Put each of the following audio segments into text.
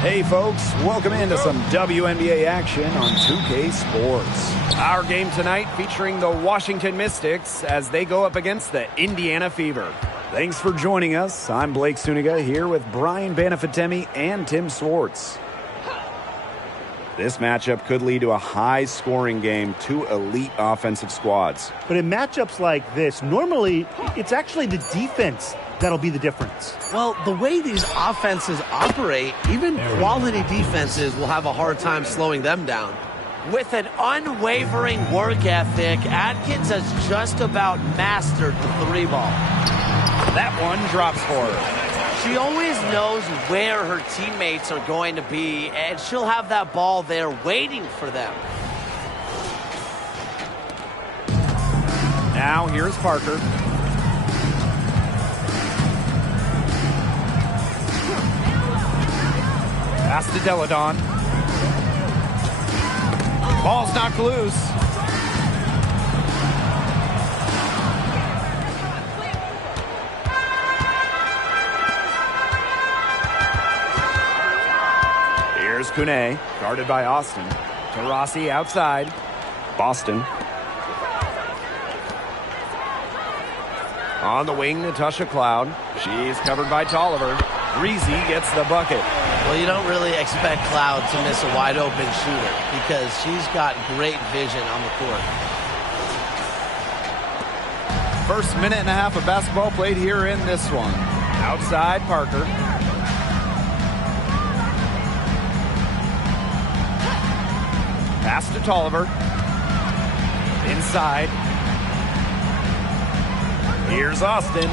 Hey folks, welcome into some WNBA action on 2K Sports. Our game tonight featuring the Washington Mystics as they go up against the Indiana Fever. Thanks for joining us. I'm Blake Suniga here with Brian Banafitemi and Tim Swartz. This matchup could lead to a high-scoring game, two elite offensive squads. But in matchups like this, normally it's actually the defense that'll be the difference. Well, the way these offenses operate, even quality defenses will have a hard time slowing them down. With an unwavering work ethic, Atkins has just about mastered the three ball. That one drops for her. She always knows where her teammates are going to be, and she'll have that ball there waiting for them. Now here's Parker. Pass to Deladon. Ball's knocked loose. Here's Kune, guarded by Austin. Taurasi outside. Boston. On the wing, Natasha Cloud. She's covered by Tolliver. Breezy gets the bucket. Well, you don't really expect Cloud to miss a wide-open shooter because she's got great vision on the court. First minute and a half of basketball played here in this one. Outside, Parker. Pass to Tolliver. Inside. Here's Austin.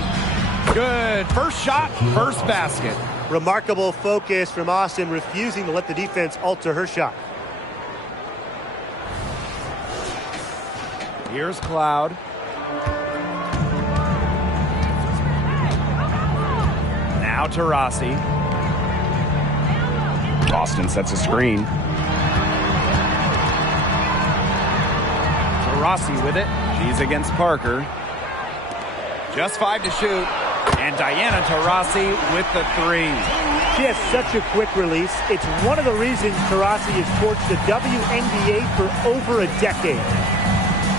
Good. First shot, first basket. Remarkable focus from Austin, refusing to let the defense alter her shot. Here's Cloud. Now Taurasi. Boston sets a screen. Taurasi with it. She's against Parker. Just 5 to shoot. And Diana Taurasi with the three. She has such a quick release. It's one of the reasons Taurasi has torched the WNBA for over a decade.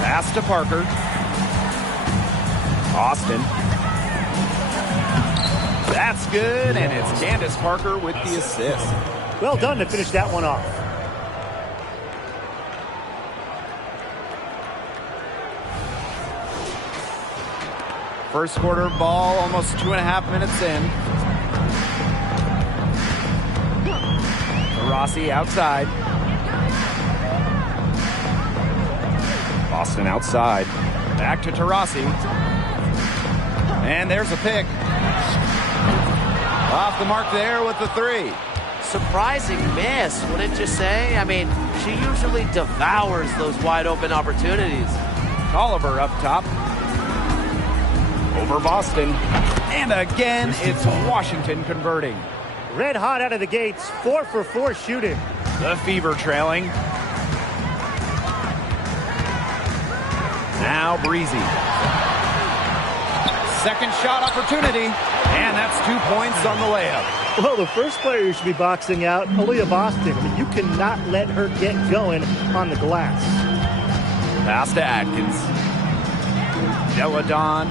Pass to Parker. Austin. That's good, and it's Candace Parker with the assist. Well done to finish that one off. First quarter ball, almost 2.5 minutes in. Taurasi outside. Boston outside. Back to Taurasi. And there's a pick. Off the mark there with the three. Surprising miss, wouldn't you say? I mean, she usually devours those wide open opportunities. Tolliver up top. Over Boston. And again, it's Washington converting. Red hot out of the gates, 4 for 4 shooting. The Fever trailing. Now Breezy. Second shot opportunity. And that's 2 points on the layup. Well, the first player you should be boxing out, Aaliyah Boston. I mean, you cannot let her get going on the glass. Pass to Atkins. Deladon.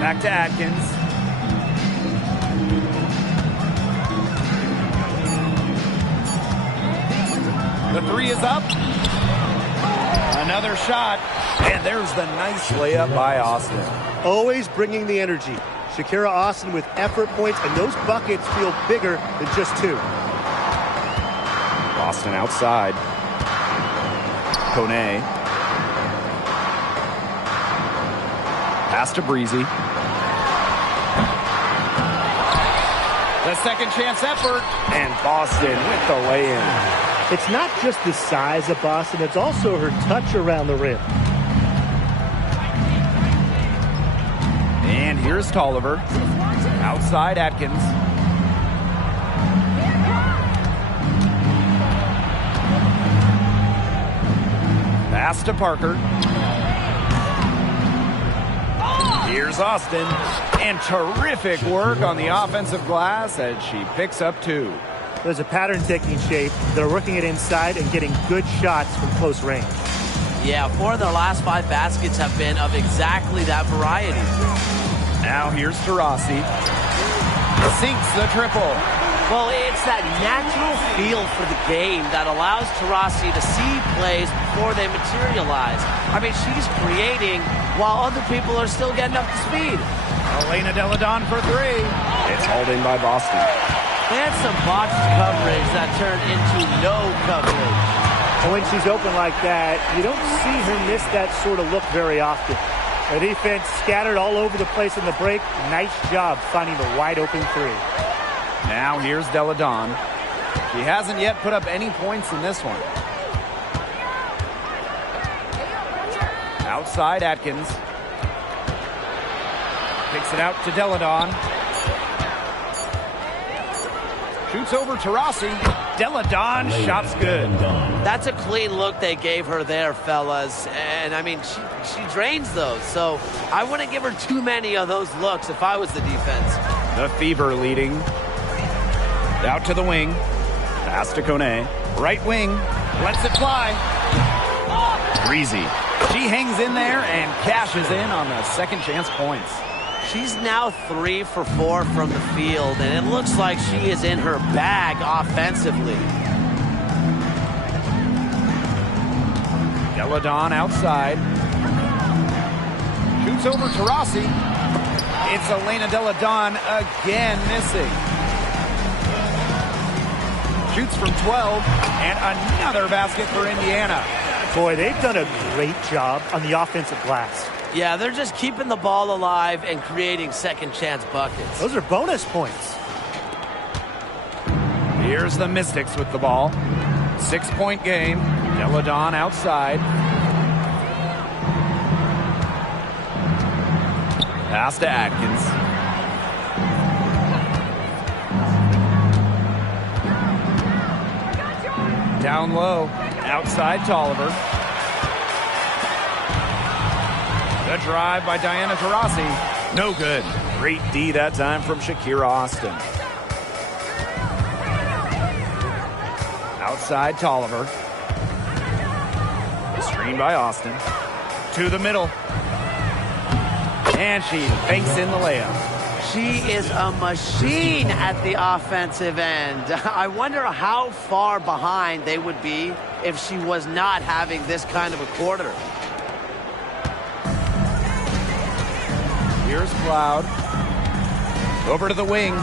Back to Atkins. The three is up. Another shot. And there's the nice layup by Austin. Always bringing the energy. Shakira Austin with effort points, and those buckets feel bigger than just 2. Austin outside. Kone. Pass to Breezy. The second chance effort, and Boston with the lay-in. It's not just the size of Boston, it's also her touch around the rim. And here's Tolliver. Outside Atkins. Pass to Parker. Here's Austin. And terrific work on the offensive glass as she picks up 2. There's a pattern taking shape. They're working it inside and getting good shots from close range. Yeah, 4 of their last 5 baskets have been of exactly that variety. Now here's Taurasi. Sinks the triple. Well, it's that natural feel for the game that allows Taurasi to see plays before they materialize. I mean, she's creating while other people are still getting up to speed. Elena Delle Donne for 3. It's hauled in by Boston. They had some boxed coverage that turned into no coverage. And when she's open like that, you don't see her miss that sort of look very often. The defense scattered all over the place in the break. Nice job finding the wide open 3. Now here's Delle Donne. She hasn't yet put up any points in this one. Outside Atkins. Kicks it out to Delle Donne. Shoots over Taurasi. Delle Donne, shot's good. That's a clean look they gave her there, fellas. And, I mean, she drains those. So I wouldn't give her too many of those looks if I was the defense. The Fever leading. Out to the wing. Pass to Kone. Right wing. Lets it fly. Breezy. She hangs in there and cashes in on the second chance points. She's now 3 for 4 from the field, and it looks like she is in her bag offensively. Delle Donne outside. Shoots over Taurasi. It's Elena Delle Donne again missing. Shoots from 12, and another basket for Indiana. Boy, they've done a great job on the offensive glass. Yeah, they're just keeping the ball alive and creating second chance buckets. Those are bonus points. Here's the Mystics with the ball. 6-point game. Delle Donne outside. Pass to Atkins. Down low. Outside to Oliver. The drive by Diana Taurasi. No good. Great D that time from Shakira Austin. Outside to Oliver. Screen by Austin. To the middle. And she banks in the layup. She is a machine at the offensive end. I wonder how far behind they would be if she was not having this kind of a quarter. Here's Cloud. Over to the wing.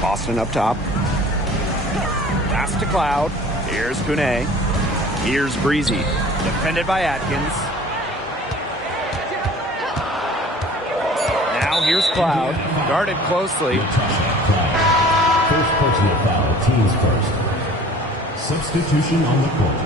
Boston up top. Pass to Cloud. Here's Kune. Here's Breezy. Defended by Atkins. Now here's Cloud. Guarded closely. First personal foul, teams first. Substitution on the court.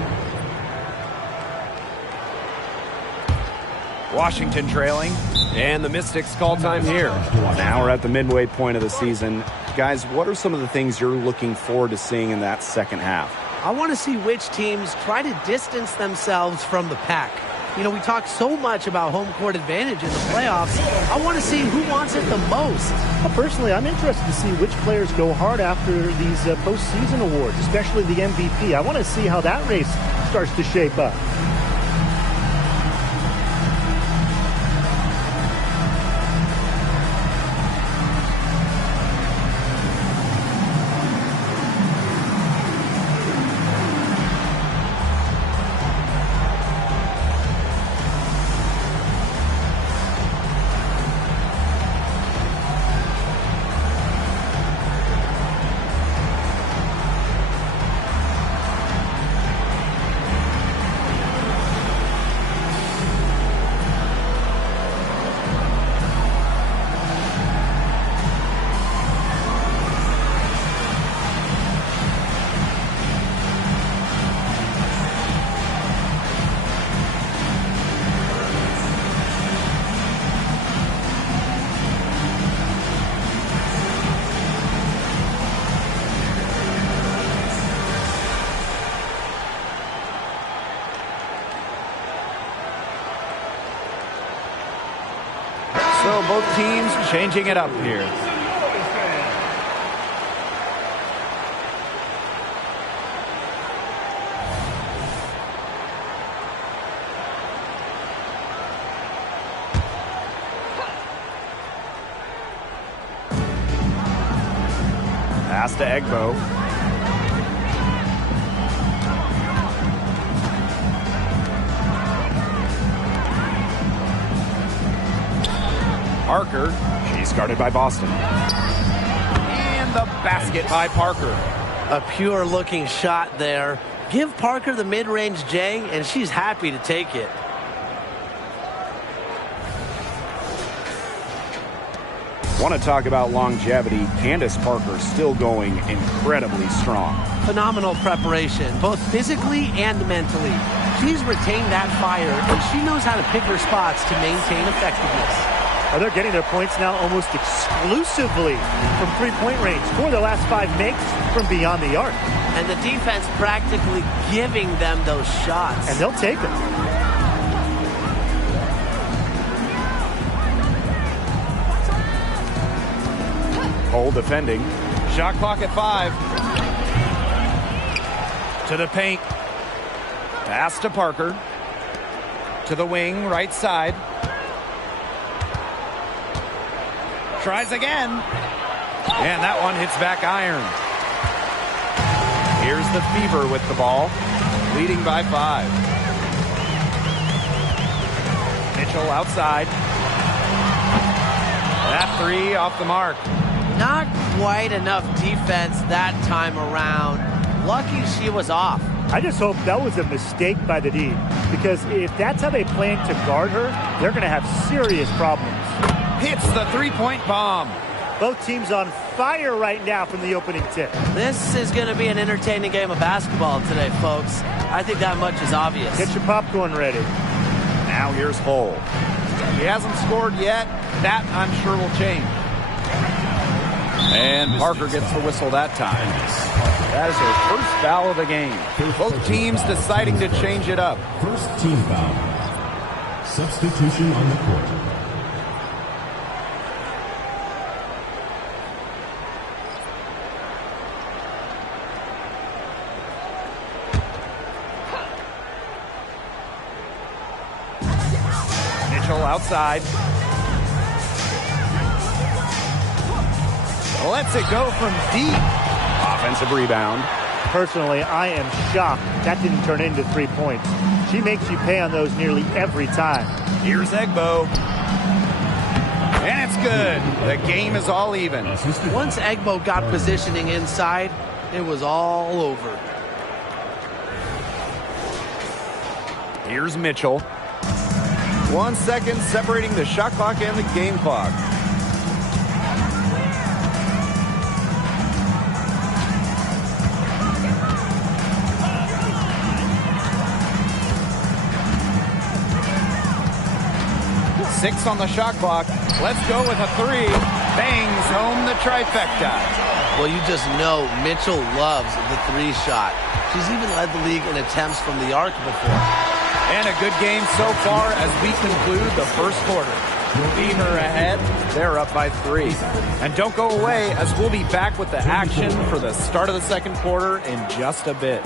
Washington trailing, and the Mystics call time here. Now we're at the midway point of the season. Guys, what are some of the things you're looking forward to seeing in that second half? I want to see which teams try to distance themselves from the pack. You know, we talk so much about home court advantage in the playoffs. I want to see who wants it the most. Well, personally, I'm interested to see which players go hard after these postseason awards, especially the MVP. I want to see how that race starts to shape up. So both teams changing it up here. Pass to Egbo. Parker, she's guarded by Boston. And the basket by Parker. A pure looking shot there. Give Parker the mid-range J, and she's happy to take it. Want to talk about longevity? Candace Parker still going incredibly strong. Phenomenal preparation, both physically and mentally. She's retained that fire, and she knows how to pick her spots to maintain effectiveness. They're getting their points now almost exclusively from three-point range. 4 of their last 5 makes from beyond the arc. And the defense practically giving them those shots. And they'll take them. Cole defending. Shot clock at 5. To the paint. Pass to Parker. To the wing, right side. Tries again. And that one hits back iron. Here's the Fever with the ball. Leading by 5. Mitchell outside. That 3 off the mark. Not quite enough defense that time around. Lucky she was off. I just hope that was a mistake by the D, because if that's how they plan to guard her, they're going to have serious problems. Hits the three-point bomb. Both teams on fire right now from the opening tip. This is going to be an entertaining game of basketball today, folks. I think that much is obvious. Get your popcorn ready. Now here's Hull. He hasn't scored yet. That, I'm sure, will change. And Parker gets the whistle that time. That is her first foul of the game. Both teams deciding to change it up. First team foul. Substitution on the court. Mitchell outside. Lets it go from deep. Offensive rebound. Personally, I am shocked that didn't turn into 3 points. She makes you pay on those nearly every time. Here's Egbo. And it's good. The game is all even. Once Egbo got positioning inside, it was all over. Here's Mitchell. 1 second separating the shot clock and the game clock. Six on the shot clock. Let's go with a 3. Bangs home the trifecta. Well, you just know Mitchell loves the 3 shot. She's even led the league in attempts from the arc before. And a good game so far as we conclude the first quarter. Fever ahead. They're up by 3. And don't go away, as we'll be back with the action for the start of the second quarter in just a bit.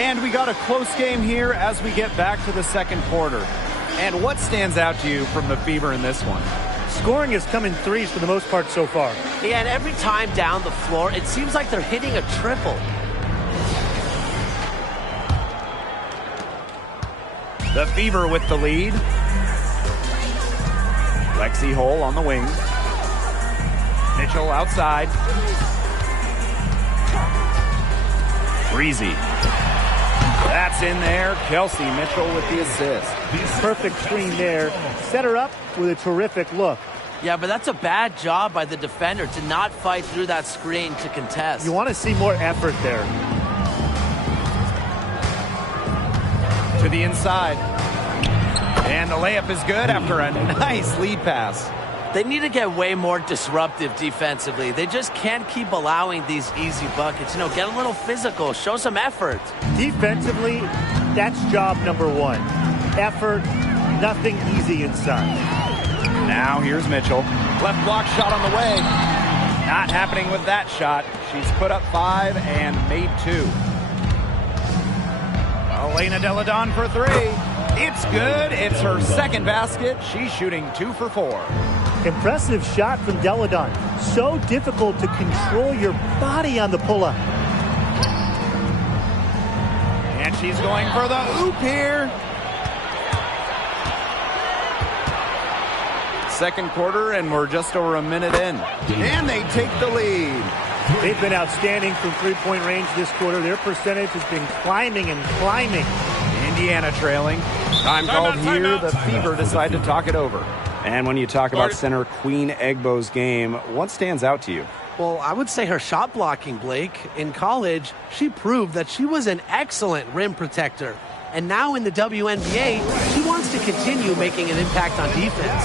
And we got a close game here as we get back to the second quarter. And what stands out to you from the Fever in this one? Scoring has come in 3s for the most part so far. Yeah, and every time down the floor, it seems like they're hitting a triple. The Fever with the lead. Lexi Hull on the wing. Mitchell outside. Breezy. That's in there. Kelsey Mitchell with the assist. Perfect screen there. Set her up with a terrific look. Yeah, but that's a bad job by the defender to not fight through that screen to contest. You want to see more effort there. To the inside. And the layup is good after a nice lead pass. They need to get way more disruptive defensively. They just can't keep allowing these easy buckets. You know, get a little physical, show some effort. Defensively, that's job number one. Effort, nothing easy inside. Now here's Mitchell. Left block shot on the way. Not happening with that shot. She's put up 5 and made 2. Elena Deladon for 3. It's good. It's her second basket. She's shooting 2 for 4. Impressive shot from Deladon. So difficult to control your body on the pull-up. And she's going for the oop here. Second quarter, and we're just over a minute in. And they take the lead. They've been outstanding from three-point range this quarter. Their percentage has been climbing and climbing. Indiana trailing. Time called here. The Fever decide to talk it over. And when you talk about center Queen Egbo's game, what stands out to you? Well, I would say her shot blocking, Blake. In college, she proved that she was an excellent rim protector. And now in the WNBA, she wants to continue making an impact on defense.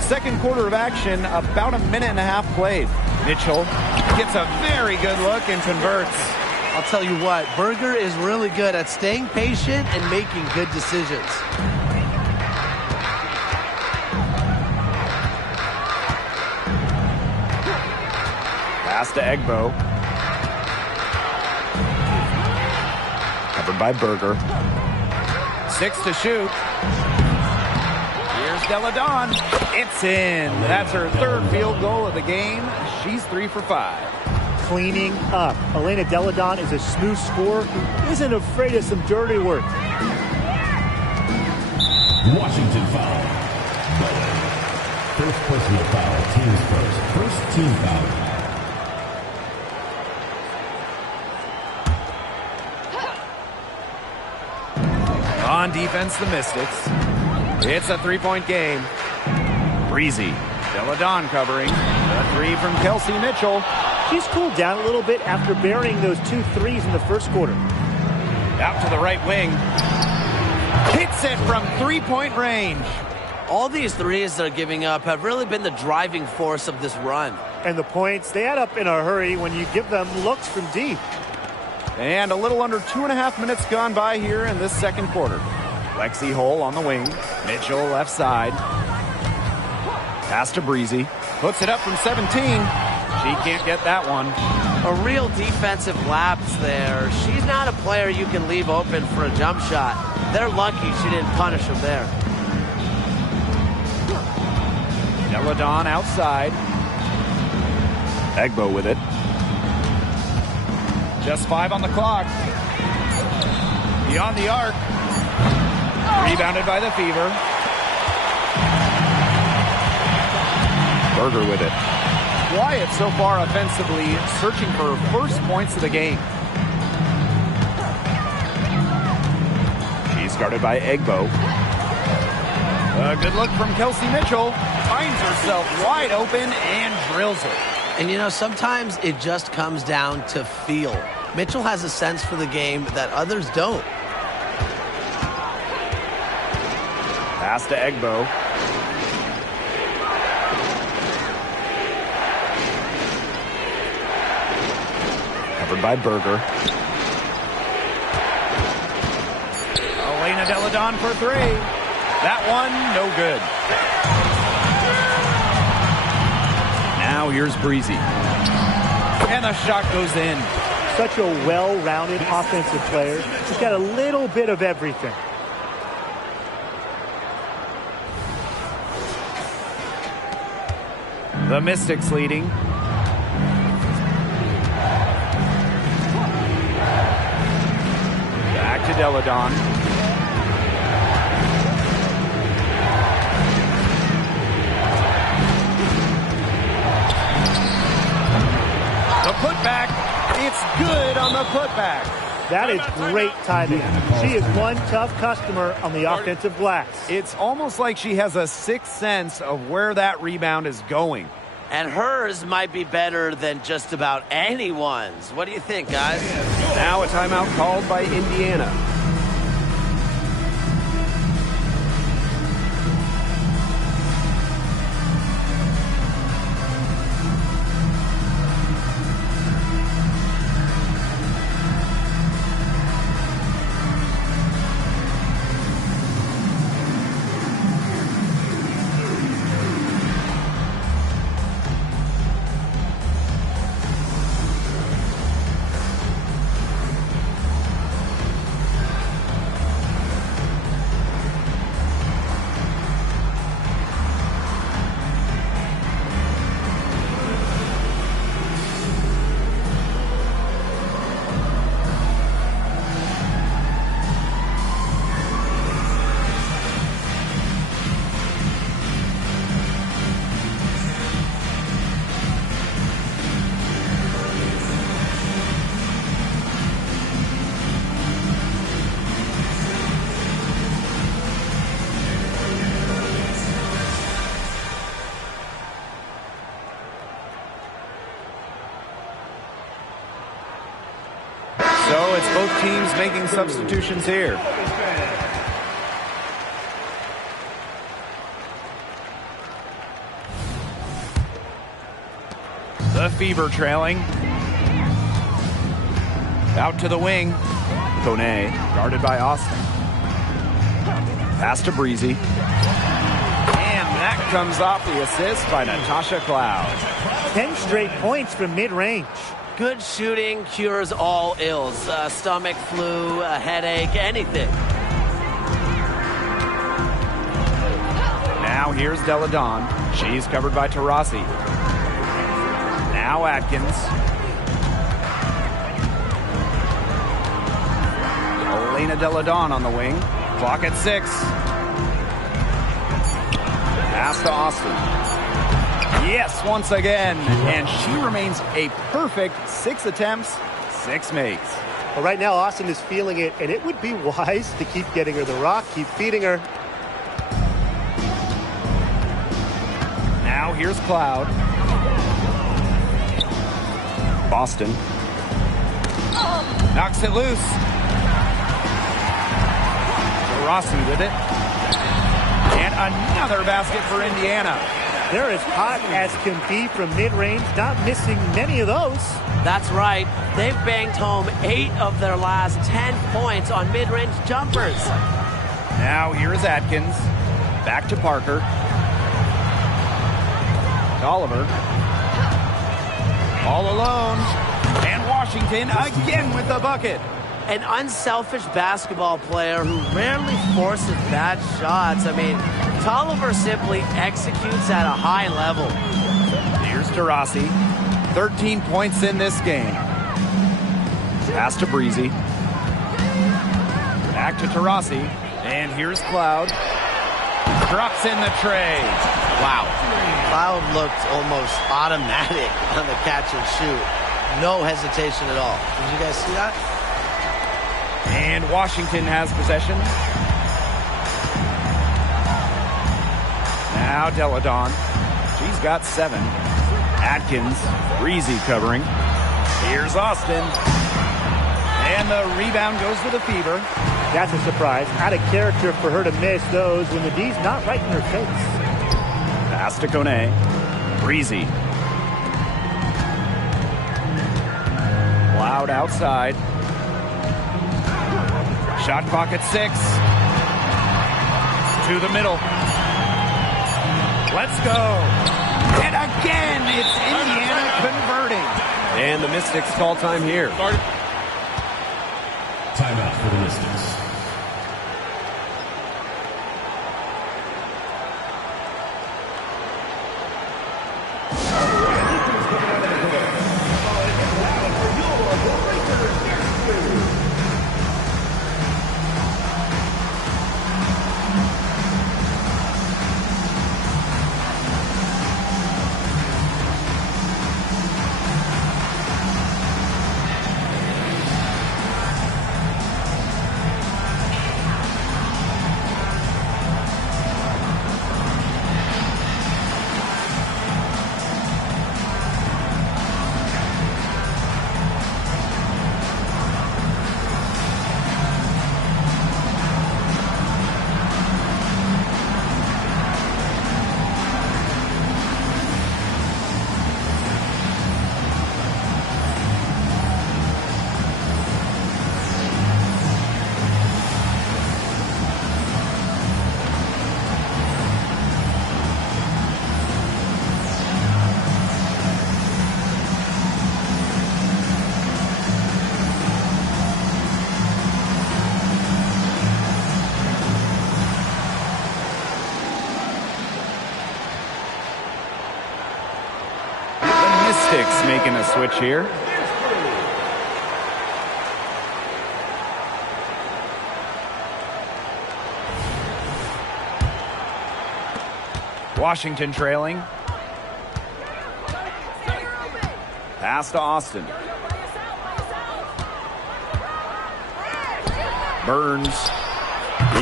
Second quarter of action, about a minute and a half played. Mitchell gets a very good look and converts. I'll tell you what, Berger is really good at staying patient and making good decisions. Pass to Egbo. Covered by Berger. 6 to shoot. Here's Deladon. It's in. That's her third field goal of the game. She's 3 for 5. Cleaning up. Elena Deladon is a smooth scorer who isn't afraid of some dirty work. Washington foul. First personal foul. Team's first team foul. On defense, the Mystics. It's a three-point game. Breezy. Deladon covering. The 3 from Kelsey Mitchell. She's cooled down a little bit after burying those 2 threes in the first quarter. Out to the right wing. Hits it from three-point range. All these threes they're giving up have really been the driving force of this run. And the points, they add up in a hurry when you give them looks from deep. And a little under 2.5 minutes gone by here in this second quarter. Lexi Hull on the wing. Mitchell left side. Pass to Breezy. Puts it up from 17. She can't get that one. A real defensive lapse there. She's not a player you can leave open for a jump shot. They're lucky she didn't punish him there. Deladon outside. Egbo with it. Just 5 on the clock. Beyond the arc. Rebounded by the Fever. Berger with it. Quiet so far offensively, searching for first points of the game. She's guarded by Egbo. A good look from Kelsey Mitchell. Finds herself wide open and drills it. And you know, sometimes it just comes down to feel. Mitchell has a sense for the game that others don't. Pass to Egbo. Covered by Berger. Elena Deladon for 3. That one, no good. Now here's Breezy. And the shot goes in. Such a well-rounded offensive player. She's got a little bit of everything. The Mystics leading. Back to Deladon. The putback. It's good on the putback. That is great timing. She is one tough customer on the offensive glass. It's almost like she has a sixth sense of where that rebound is going. And hers might be better than just about anyone's. What do you think, guys? Now a timeout called by Indiana. So it's both teams making substitutions here. The Fever trailing. Out to the wing. Kone, guarded by Austin. Pass to Breezy. And that comes off the assist by Natasha Cloud. 10 straight points from mid-range. Good shooting cures all ills. Stomach flu, a headache, anything. Now here's Deladon. She's covered by Taurasi. Now Atkins. Elena Deladon on the wing. Clock at 6. Pass to Austin. Yes, once again. And she remains a perfect 6 attempts, 6 makes. Well, right now, Austin is feeling it, and it would be wise to keep getting her the rock, keep feeding her. Now here's Cloud. Boston. Knocks it loose. Rossi with it. And another basket for Indiana. They're as hot as can be from mid-range, not missing many of those. That's right. They've banged home 8 of their last 10 points on mid-range jumpers. Now here's Atkins. Back to Parker. Oliver. All alone. And Washington again with the bucket. An unselfish basketball player who rarely forces bad shots. I mean, Tolliver simply executes at a high level. Here's Taurasi. 13 points in this game. Pass to Breezy. Back to Taurasi. And here's Cloud. Drops in the tray. Wow. Cloud looked almost automatic on the catch and shoot. No hesitation at all. Did you guys see that? And Washington has possession. Now Deladon. She's got 7. Atkins, Breezy covering. Here's Austin. And the rebound goes to the Fever. That's a surprise. Out of character for her to miss those when the D's not right in her face. Pass to Kone. Breezy. Cloud outside. Shot clock at 6. To the middle. Let's go. And again, it's Indiana converting. And the Mystics call time here. Timeout for the Mystics. Mystics making a switch here. Washington trailing. Pass to Austin. Burns.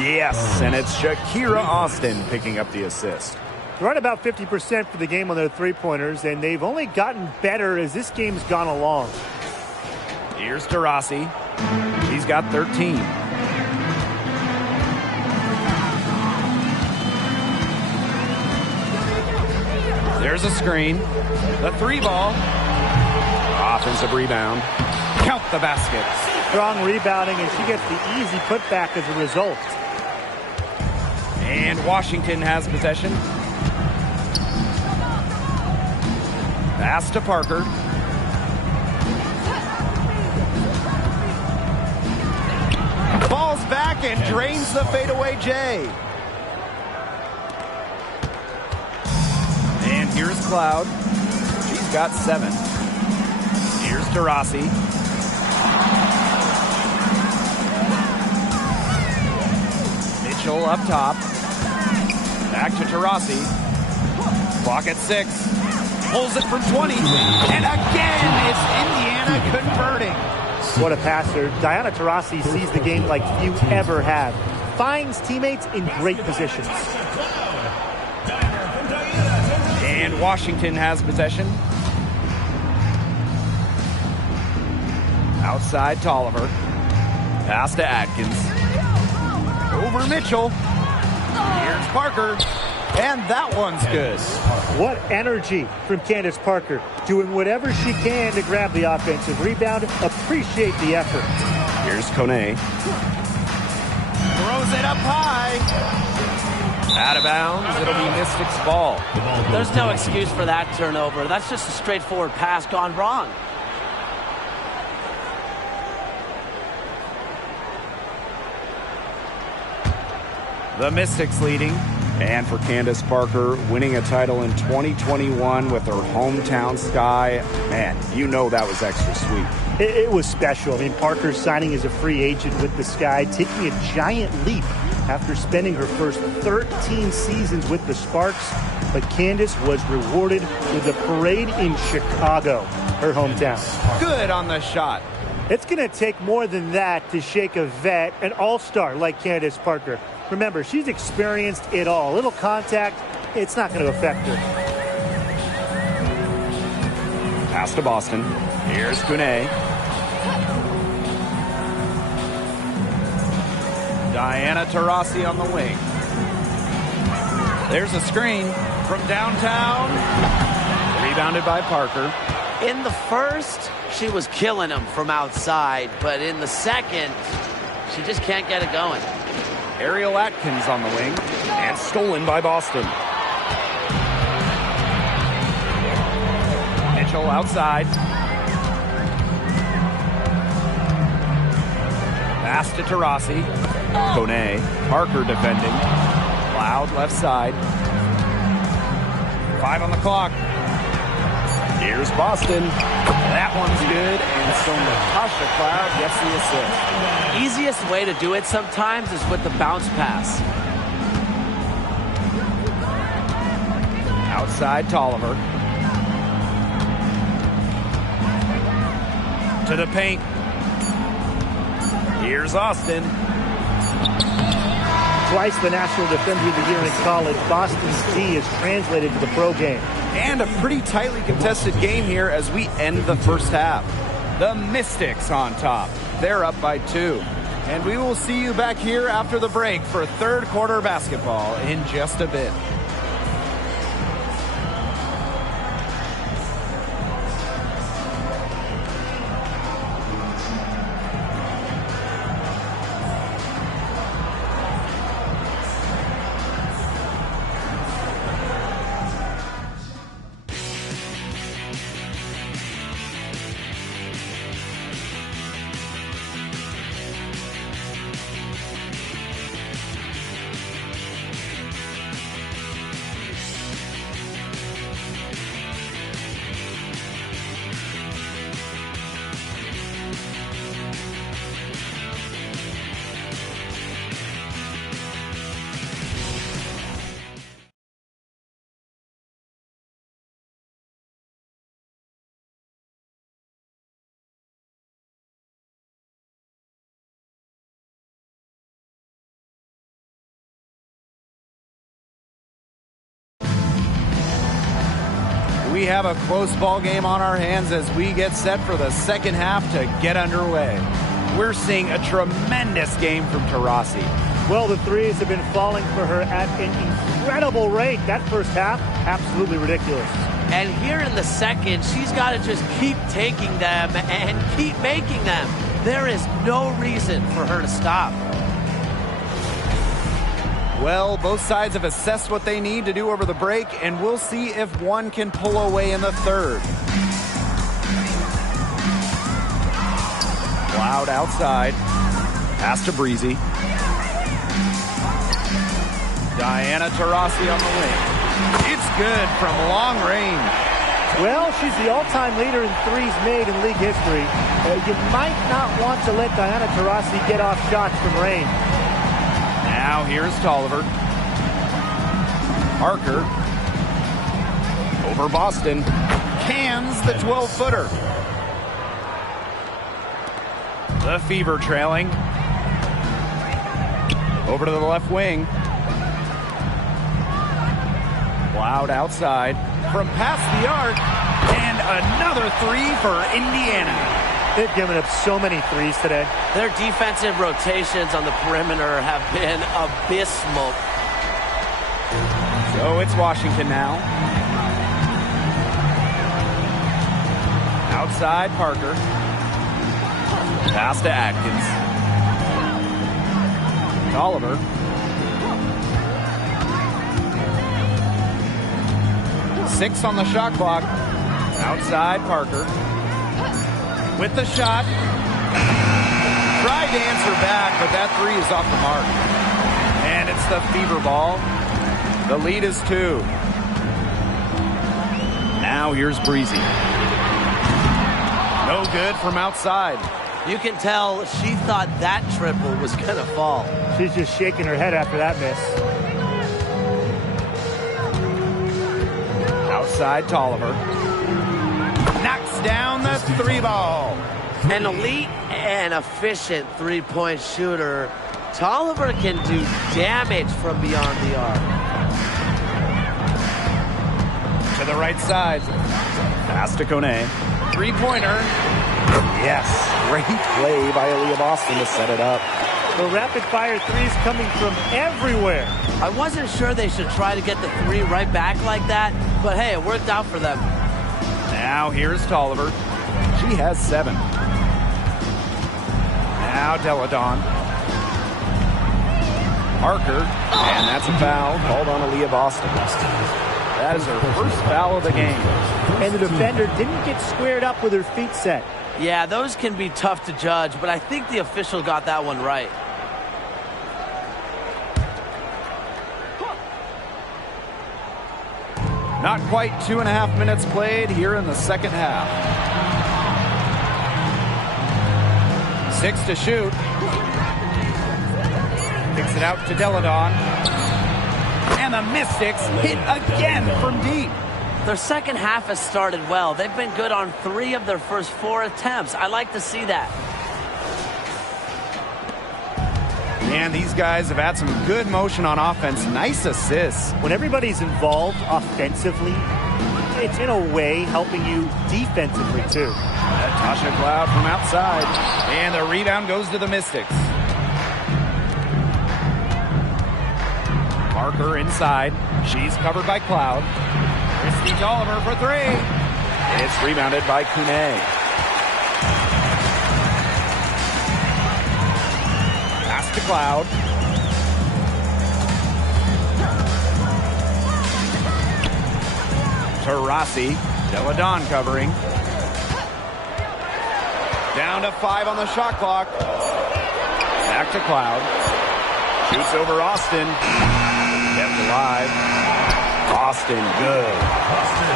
Yes, and it's Shakira Austin picking up the assist. Right about 50% for the game on their three-pointers, and they've only gotten better as this game's gone along. Here's Taurasi. He's got 13. There's a screen. The 3-ball. Offensive rebound. Count the basket. Strong rebounding, and she gets the easy putback as a result. And Washington has possession. Pass to Parker. Falls back and drains the fadeaway J. And here's Cloud. She's got 7. Here's Taurasi. Mitchell up top. Back to Taurasi. Clock at 6. Pulls it from 20. And again, it's Indiana converting. What a passer. Diana Taurasi sees the game like few ever have. Finds teammates in great positions. And Washington has possession. Outside Tolliver. Pass to Atkins. Over Mitchell. Here's Parker. And that one's good. What energy from Candace Parker. Doing whatever she can to grab the offensive rebound. Appreciate the effort. Here's Kone. Throws it up high. Out of bounds. It'll be Mystics' ball. There's no excuse for that turnover. That's just a straightforward pass gone wrong. The Mystics leading. And for Candace Parker, winning a title in 2021 with her hometown Sky, man, you know that was extra sweet. It was special. I mean, Parker signing as a free agent with the Sky, taking a giant leap after spending her first 13 seasons with the Sparks. But Candace was rewarded with a parade in Chicago, her hometown. Good on the shot. It's going to take more than that to shake a vet, an all-star like Candace Parker. Remember, she's experienced it all. A little contact, it's not going to affect her. Pass to Boston. Here's Kune. Diana Taurasi on the wing. There's a screen from downtown. Rebounded by Parker. In the first, she was killing him from outside, but in the second, she just can't get it going. Ariel Atkins on the wing, and stolen by Boston. Mitchell outside. Pass to Taurasi. Kone. Parker defending. Loud left side. 5 on the clock. Here's Boston. That one's good, and so Natasha Cloud gets the assist. Easiest way to do it sometimes is with the bounce pass. Outside Tolliver. To the paint. Here's Austin. Twice the National Defender of the Year in college, Boston's D is translated to the pro game. And a pretty tightly contested game here as we end the first half. The Mystics on top. They're up by 2. And we will see you back here after the break for third quarter basketball in just a bit. We have a close ball game on our hands as we get set for the second half to get underway. We're seeing a tremendous game from Taurasi. Well, the threes have been falling for her at an incredible rate. That first half, absolutely ridiculous. And here in the second, she's got to just keep taking them and keep making them. There is no reason for her to stop. Well, both sides have assessed what they need to do over the break, and we'll see if one can pull away in the third. Loud outside. Pass to Breezy. Diana Taurasi on the wing. It's good from long range. Well, she's the all-time leader in threes made in league history. You might not want to let Diana Taurasi get off shots from range. Now here's Tolliver. Parker. Over Boston. Cans the 12-footer. The Fever trailing. Over to the left wing. Loud outside. From past the arc. And another three for Indiana. They've given up so many threes today. Their defensive rotations on the perimeter have been abysmal. So it's Washington now. Outside Parker. Pass to Atkins. Tolliver. Six on the shot clock. Outside Parker. With the shot. Tried to answer back, but that three is off the mark. And it's the Fever ball. The lead is 2. Now here's Breezy. No good from outside. You can tell she thought that triple was going to fall. She's just shaking her head after that miss. Outside Tolliver. Knocks down the 3 ball. An elite and efficient three-point shooter. Tolliver can do damage from beyond the arc. To the right side. Pass to Kone. Three-pointer. Yes. Great play by Aaliyah Boston to set it up. The rapid-fire threes coming from everywhere. I wasn't sure they should try to get the 3 right back like that, but hey, it worked out for them. Now here's Tolliver. She has 7. Now Deladon. Parker. And that's a foul called on Aaliyah Boston. That is her first foul of the game. And the defender didn't get squared up with her feet set. Yeah, those can be tough to judge, but I think the official got that one right. Not quite 2.5 minutes played here in the second half. 6 to shoot. Kicks it out to Deladon. And the Mystics hit again from deep. Their second half has started well. They've been good on 3 of their first 4 attempts. I like to see that. And these guys have had some good motion on offense. Nice assists. When everybody's involved offensively, it's in a way helping you defensively too. Natasha Cloud from outside. And the rebound goes to the Mystics. Parker inside. She's covered by Cloud. Christy Tolliver for 3. It's rebounded by Kune. Pass to Cloud. To Rossi. Deladon covering. Down to 5 on the shot clock. Back to Cloud. Shoots over Austin. Kept alive. Austin, good.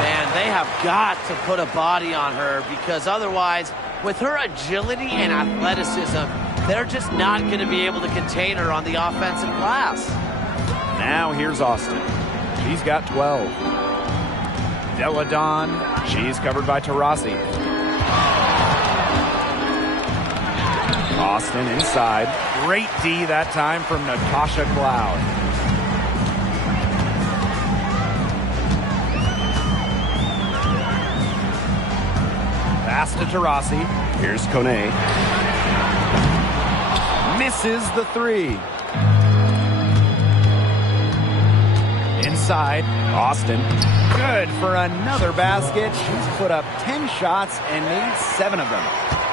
Man, they have got to put a body on her because otherwise, with her agility and athleticism, they're just not going to be able to contain her on the offensive glass. Now here's Austin. She's got 12. Deladon, she's covered by Taurasi. Austin inside. Great D that time from Natasha Cloud. Pass to Taurasi. Here's Kone. Misses the 3. Inside, Austin. Good for another basket. She's put up 10 shots and made 7 of them.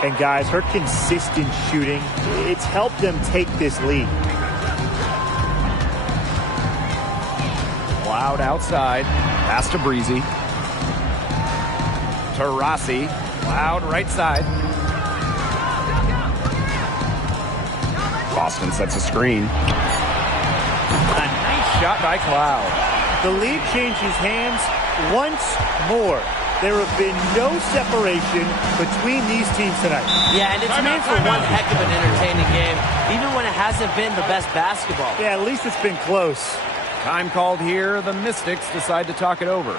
And guys, her consistent shooting, it's helped them take this lead. Cloud outside. Pass to Breezy. Taurasi. Cloud right side. Boston sets a screen. A nice shot by Cloud. The lead changes hands once more. There have been no separation between these teams tonight. Yeah, and it's made for one heck of an entertaining game, even when it hasn't been the best basketball. Yeah, at least it's been close. Time called here. The Mystics decide to talk it over.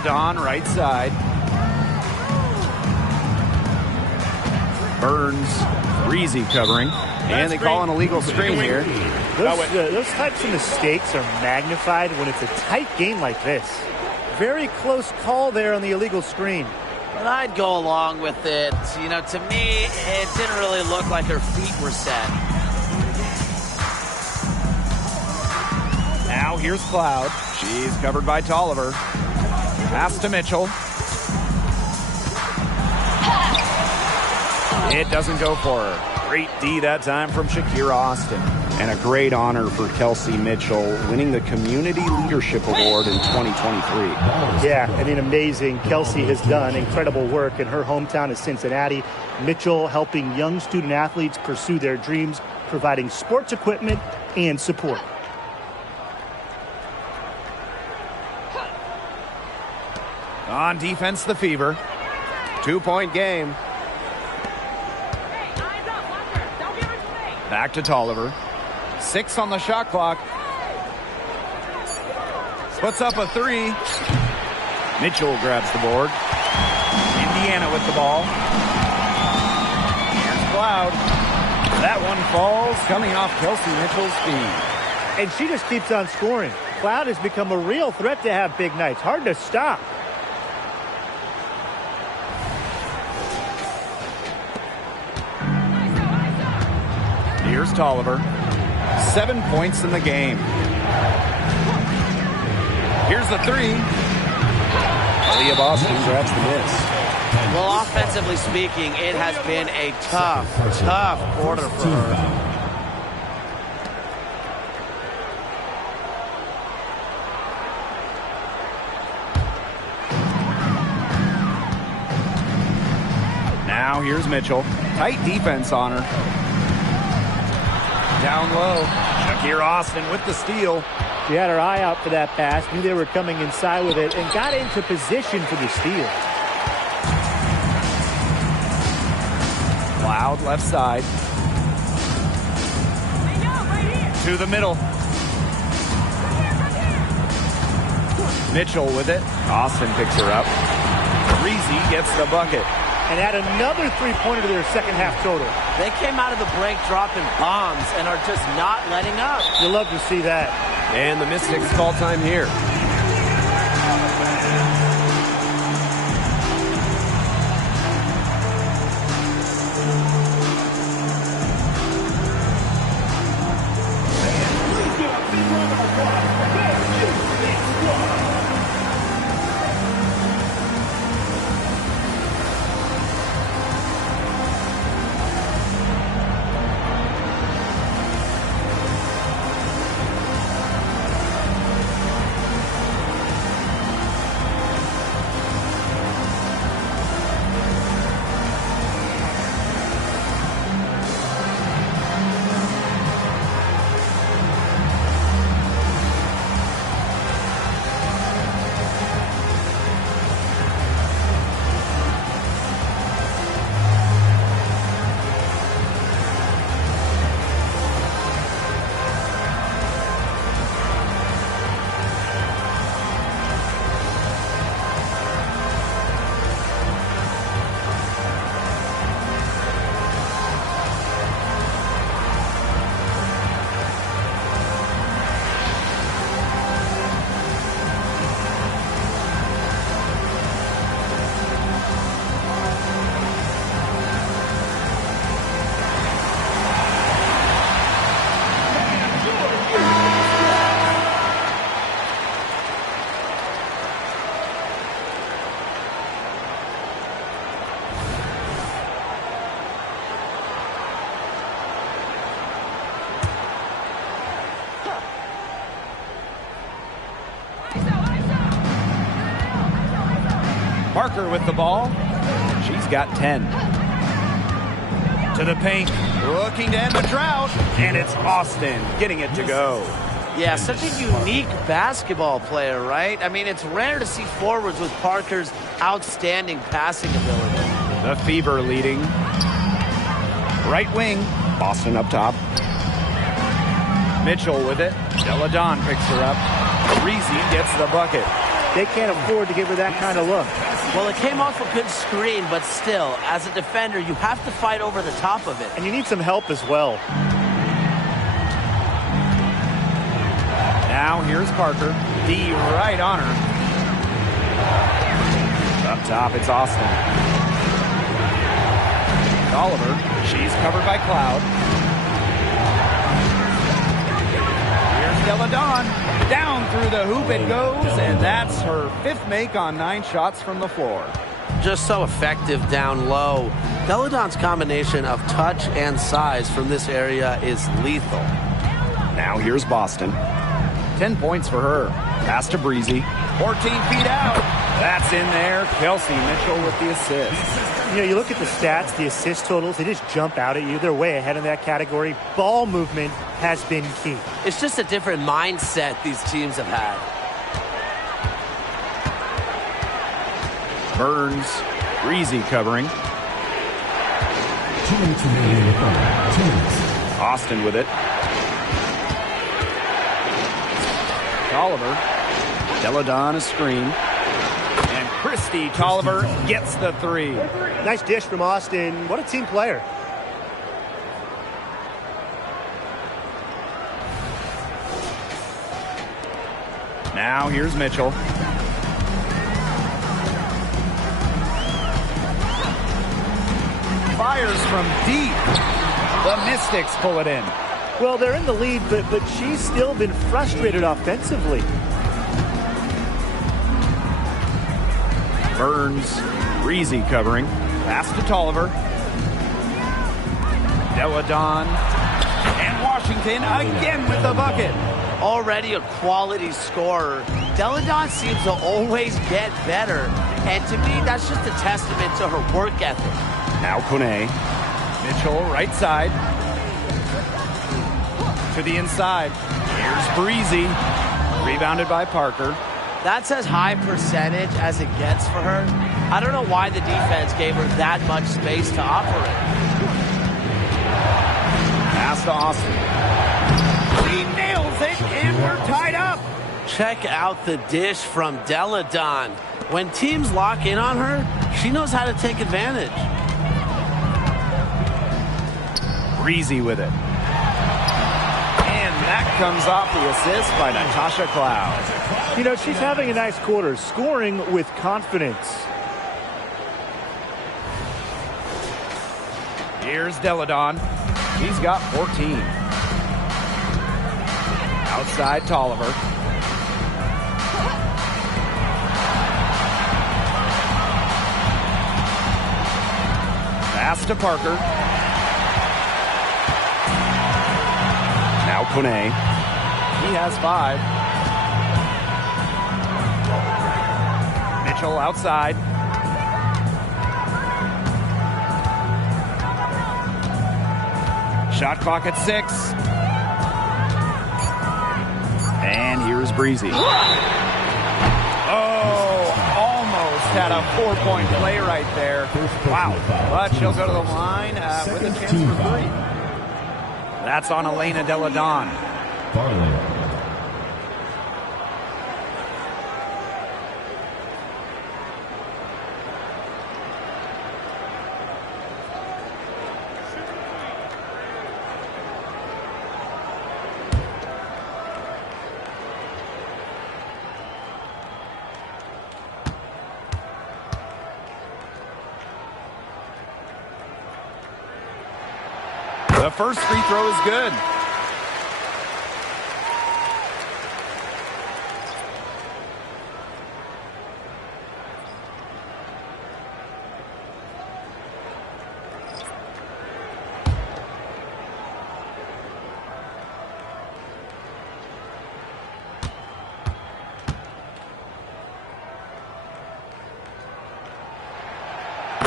Deladon, right side. Burns, Breezy covering. And they call an illegal screen here. Those types of mistakes are magnified when it's a tight game like this. Very close call there on the illegal screen. But I'd go along with it. You know, to me, it didn't really look like her feet were set. Now here's Cloud. She's covered by Tolliver. Pass to Mitchell. It doesn't go for her. Great D that time from Shakira Austin. And a great honor for Kelsey Mitchell, winning the Community Leadership Award in 2023. Yeah, I mean, amazing. Kelsey has done incredible work in her hometown of Cincinnati. Mitchell helping young student athletes pursue their dreams, providing sports equipment and support. On defense, the Fever. 2-point game. Back to Tolliver. 6 on the shot clock. Puts up a 3. Mitchell grabs the board. Indiana with the ball. Here's Cloud. That one falls, coming off Kelsey Mitchell's feet. And she just keeps on scoring. Cloud has become a real threat to have big nights. Hard to stop. Here's Tolliver. 7 points in the game. Here's the 3. Aaliyah Boston grabs the miss. Well, offensively speaking, it has been a tough quarter for her. Now here's Mitchell. Tight defense on her. Down low. Shakira Austin with the steal. She had her eye out for that pass, knew they were coming inside with it, and got into position for the steal. Cloud left side. To the middle. Mitchell with it. Austin picks her up. Breezy gets the bucket. And add another three-pointer to their second half total. They came out of the break dropping bombs and are just not letting up. You'll love to see that. And the Mystics call time here. Parker with the ball. She's got 10. To the paint. Looking to end the drought. And it's Austin getting it to go. Yeah, such a unique basketball player, right? I mean, it's rare to see forwards with Parker's outstanding passing ability. The Fever leading. Right wing. Boston up top. Mitchell with it. Deladon picks her up. Breezy gets the bucket. They can't afford to give her that kind of look. Well, it came off a good screen, but still, as a defender, you have to fight over the top of it. And you need some help as well. Now here's Parker. D right on her. Up top, it's Austin. Oliver, she's covered by Cloud. Here's Della Dawn. Down through the hoop it goes, and that's her 5th make on 9 shots from the floor. Just so effective down low. Della Dawn's combination of touch and size from this area is lethal. Now here's Boston. 10 points for her. Pass to Breezy. 14 feet out. That's in there. Kelsey Mitchell with the assist. You know, you look at the stats, the assist totals, they just jump out at you. They're way ahead in that category. Ball movement has been key. It's just a different mindset these teams have had. Burns. Breezy covering. 2 minutes remaining in the third. 2 minutes. Austin with it. Tolliver. Della Dawn a screen. And Christy Tolliver gets the 3. Nice dish from Austin. What a team player. Now here's Mitchell. Fires from deep. The Mystics pull it in. Well, they're in the lead, but she's still been frustrated offensively. Burns. Breezy covering. Pass to Tolliver. Della Dawn. And Washington again with the bucket. Already a quality scorer, Della Dawn seems to always get better. And to me, that's just a testament to her work ethic. Now Kone. Mitchell right side. To the inside. Here's Breezy. Rebounded by Parker. That's as high percentage as it gets for her. I don't know why the defense gave her that much space to operate. Pass to Austin. He nails it, and we're tied up. Check out the dish from Della Dawn. When teams lock in on her, she knows how to take advantage. Breezy with it. And that comes off the assist by Natasha Cloud. You know, she's having a nice quarter, scoring with confidence. Here's Della Dawn. He's got 14. Outside Tolliver. Pass to Parker. Now Kone. He has 5. Mitchell outside. Shot clock at 6. And here's Breezy. Oh, almost had a 4-point play right there. Wow. But she'll go to the line with a chance for 3. That's on Elena Della Dawn. Farley. The first free throw is good.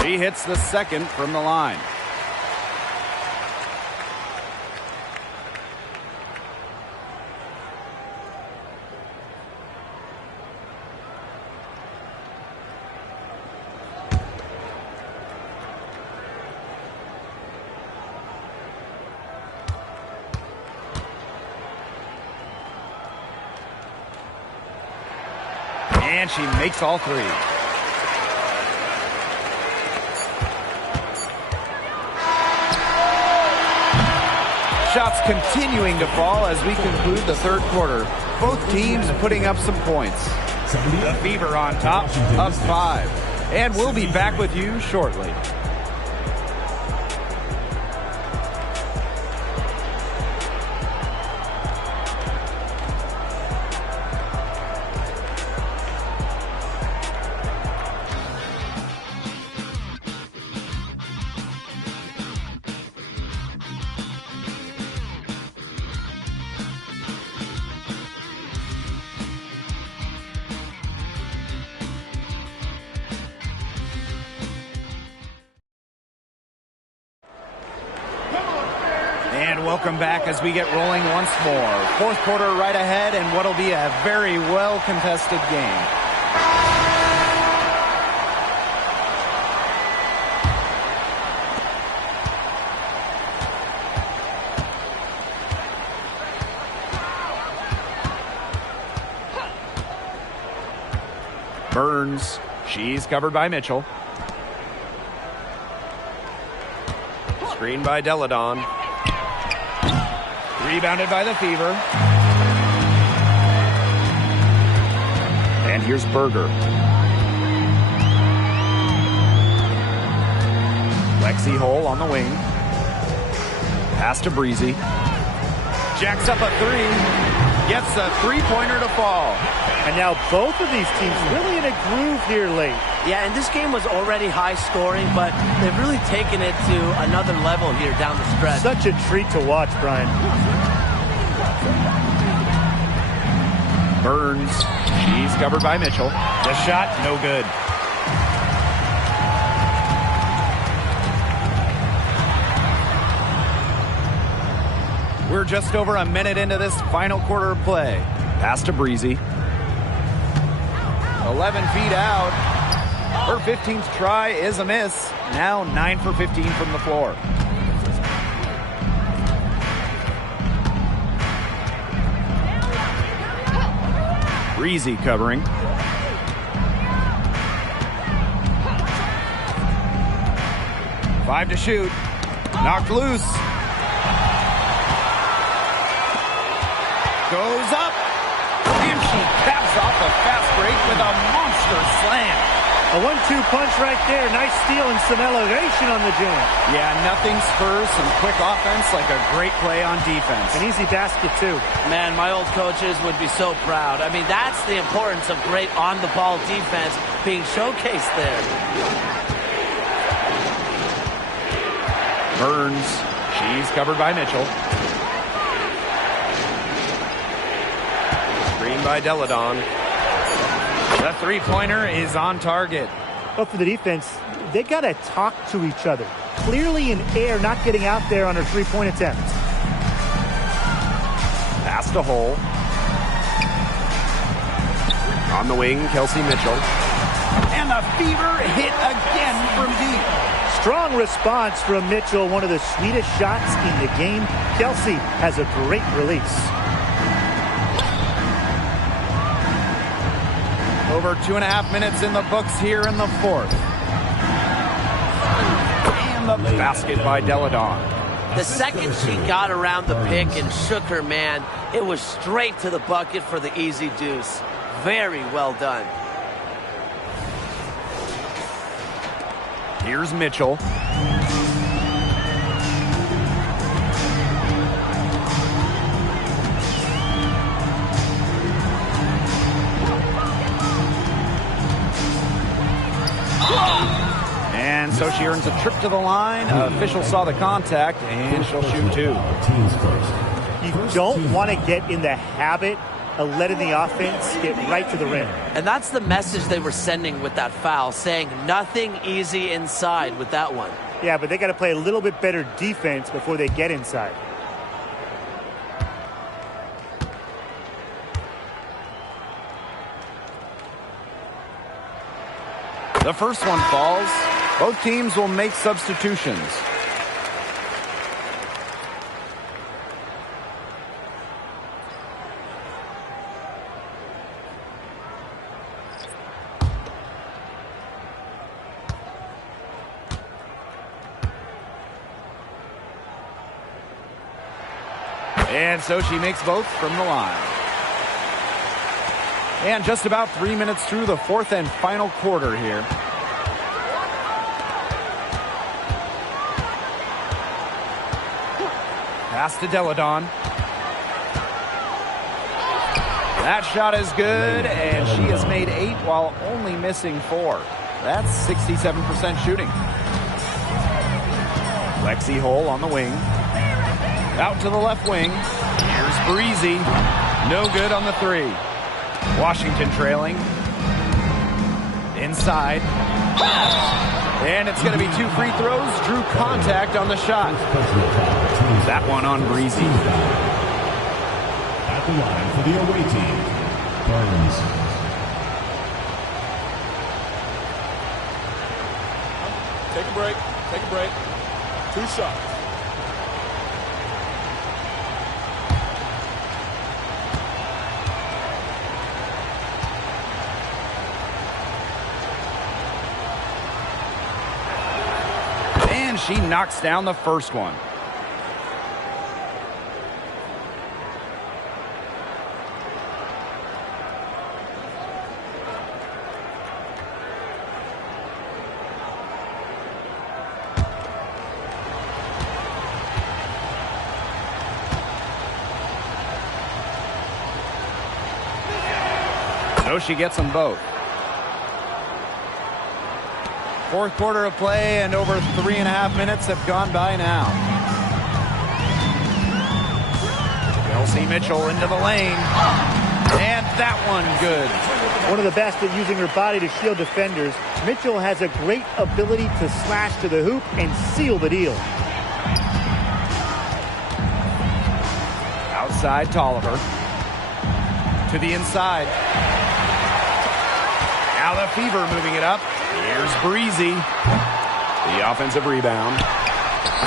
He hits the second from the line. And she makes all three. Shots continuing to fall as we conclude the third quarter. Both teams putting up some points. The Fever on top of 5. And we'll be back with you shortly. And welcome back as we get rolling once more. Fourth quarter right ahead, and what'll be a very well-contested game. Burns. She's covered by Mitchell. Screen by Deladon. Rebounded by the Fever. And here's Berger. Lexi Hole on the wing. Pass to Breezy. Jacks up a three. Gets a three-pointer to fall. And now both of these teams really in a groove here late. Yeah, and this game was already high scoring, but they've really taken it to another level here down the stretch. Such a treat to watch, Brian. Burns. She's covered by Mitchell. The shot, no good. We're just over a minute into this final quarter of play. Pass to Breezy. 11 feet out. Her 15th try is a miss. Now 9 for 15 from the floor. Breezy covering. Five to shoot. Knocked loose. Goes up. And she caps off a fast break with a monster slam. A 1-2 punch right there. Nice steal and some elevation on the jam. Yeah, nothing spurs some quick offense like a great play on defense. An easy basket, too. Man, my old coaches would be so proud. I mean, that's the importance of great on-the-ball defense being showcased there. Burns. She's covered by Mitchell. Screen by Deladon. The three-pointer is on target. But for the defense, they got to talk to each other. Clearly in air, not getting out there on her three-point attempt. Pass to Hole. On the wing, Kelsey Mitchell. And the Fever hit again from deep. Strong response from Mitchell, one of the sweetest shots in the game. Kelsey has a great release. Over 2.5 minutes in the books here in the fourth. And the basket by Deladon. The second she got around the pick and shook her man, it was straight to the bucket for the easy deuce. Very well done. Here's Mitchell. And so she earns a trip to the line. Official saw the contact, and she'll shoot two. You don't want to get in the habit of letting the offense get right to the rim. And that's the message they were sending with that foul, saying nothing easy inside with that one. Yeah, but they got to play a little bit better defense before they get inside. The first one falls. Both teams will make substitutions. And so she makes both from the line. And just about 3 minutes through the fourth and final quarter here. Pass to Deladon. That shot is good, and she has made 8 while only missing 4. That's 67% shooting. Lexi Hole on the wing. Out to the left wing. Here's Breezy. No good on the 3. Washington trailing. Inside. And it's going to be 2 free throws. Drew contact on the shot. That one on Breezy. At the line for the away team, Burns. Take a break. Take a break. 2 shots. And she knocks down the first one. So she gets them both. Fourth quarter of play, and over 3.5 minutes have gone by now. Kelsey Mitchell into the lane. And that one good. One of the best at using her body to shield defenders. Mitchell has a great ability to slash to the hoop and seal the deal. Outside Tolliver. To the inside. Now the Fever moving it up. Here's Breezy. The offensive rebound.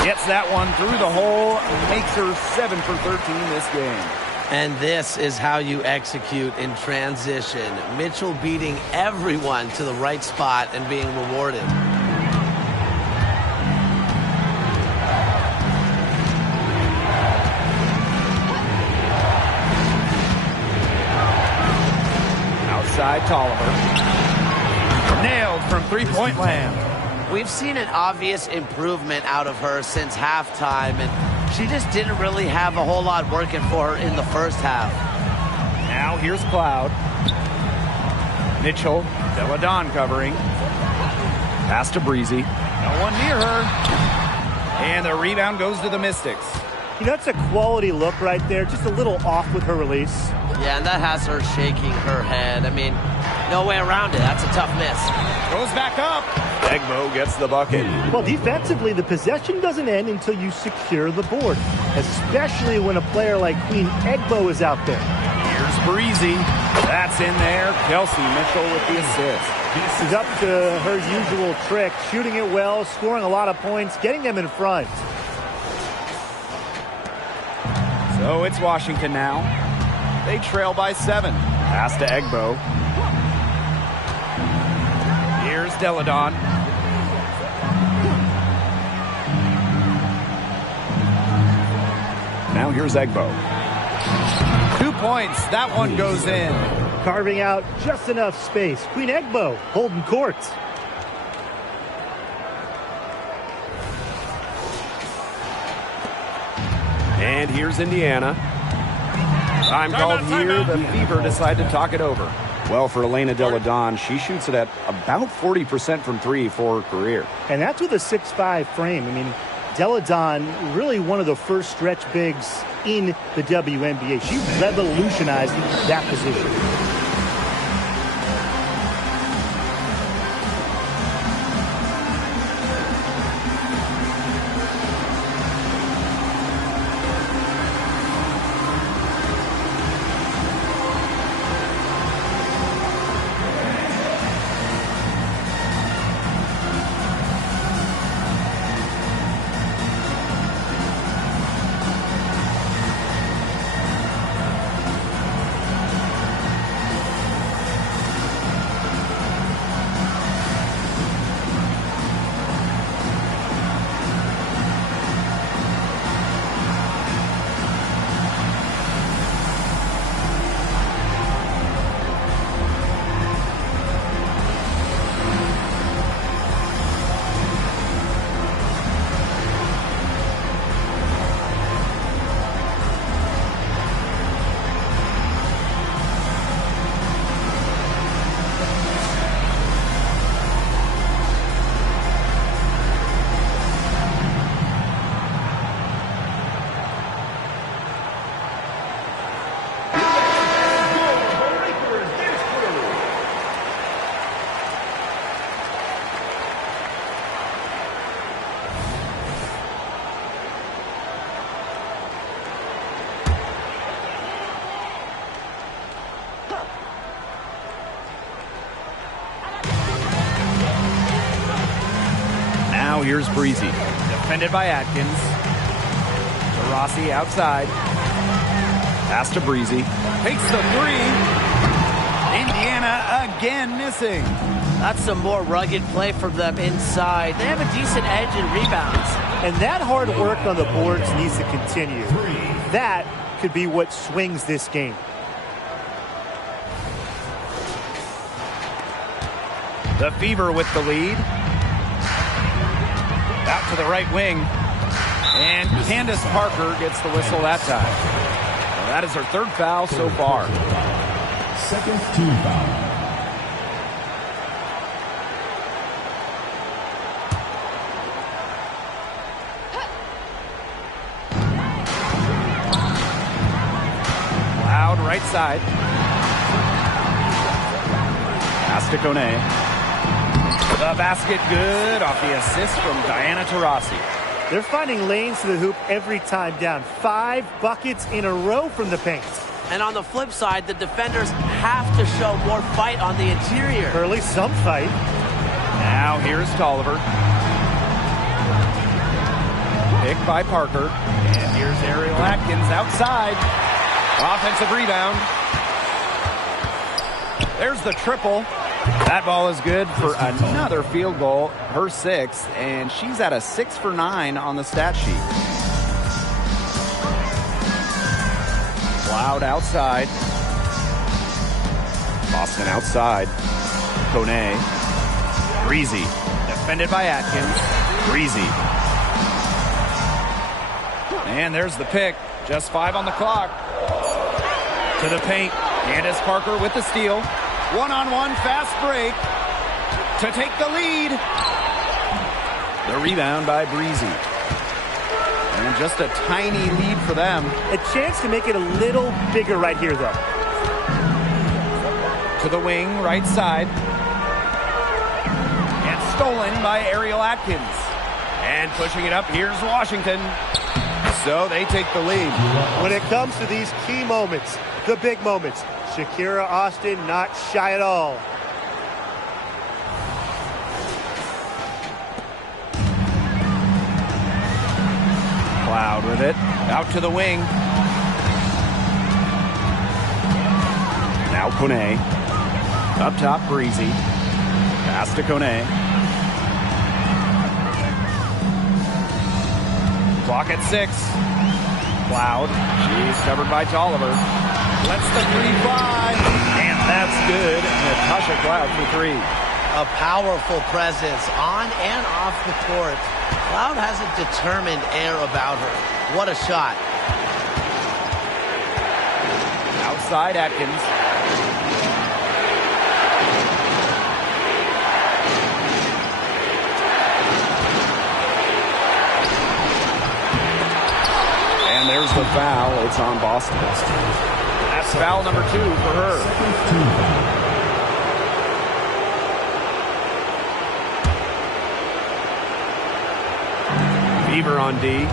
Gets that one through the hole. Makes her 7 for 13 this game. And this is how you execute in transition. Mitchell beating everyone to the right spot and being rewarded. Outside Tolliver. Nailed from three-point land. We've seen an obvious improvement out of her since halftime, and she just didn't really have a whole lot working for her in the first half. Now here's Cloud. Mitchell, Deladon covering. Pass to Breezy. No one near her. And the rebound goes to the Mystics. You know, that's a quality look right there. Just a little off with her release. Yeah, and that has her shaking her head. I mean, no way around it. That's a tough miss. Goes back up. Egbo gets the bucket. Well, defensively, the possession doesn't end until you secure the board, especially when a player like Queen Egbo is out there. Here's Breezy. That's in there. Kelsey Mitchell with the assist. She's up to her usual trick, shooting it well, scoring a lot of points, getting them in front. So it's Washington now. They trail by 7. Pass to Egbo. Here's Deladon. Now here's Egbo. 2 points. That one goes in. Carving out just enough space. Queen Egbo holding court. And here's Indiana. Time called here. The Fever decide to talk it over. Well, for Elena Deladon, she shoots it at about 40% from 3 for her career. And that's with a 6'5" frame. I mean, Deladon, really one of the first stretch bigs in the WNBA. She revolutionized that position. Here's Breezy. Defended by Atkins. To Rossi outside. Pass to Breezy. Takes the three. Indiana again missing. That's some more rugged play from them inside. They have a decent edge in rebounds. And that hard work on the boards needs to continue. That could be what swings this game. The Fever with the lead. Out to the right wing. And Candace Parker gets the whistle that time. Well, that is her third foul so far. Second team foul. Loud right side. Pass to Kone. The basket good off the assist from Diana Taurasi. They're finding lanes to the hoop every time down. 5 buckets in a row from the paint. And on the flip side, the defenders have to show more fight on the interior. Or at least some fight. Now here's Tolliver. Picked by Parker. And here's Ariel Atkins outside. Offensive rebound. There's the triple. That ball is good for another field goal, her 6th, and she's at a 6 for 9 on the stat sheet. Loud outside. Boston outside. Kone. Breezy. Defended by Atkins. Breezy. And there's the pick. Just 5 on the clock. To the paint. Candace Parker with the steal. One-on-one fast break to take the lead. The rebound by Breezy. And just a tiny lead for them. A chance to make it a little bigger right here, though. To the wing, right side. And stolen by Ariel Atkins. And pushing it up, here's Washington. So they take the lead. When it comes to these key moments, the big moments, Shakira Austin not shy at all. Cloud with it. Out to the wing. Now Kone. Up top, Breezy. Pass to Kone. Clock at 6. Cloud. She's covered by Tolliver. Lets the 3 fly. And that's good. Natasha Cloud for 3. A powerful presence on and off the court. Cloud has a determined air about her. What a shot. Outside Atkins. And there's the foul. It's on Boston. That's foul number 2 for her. Fever on D.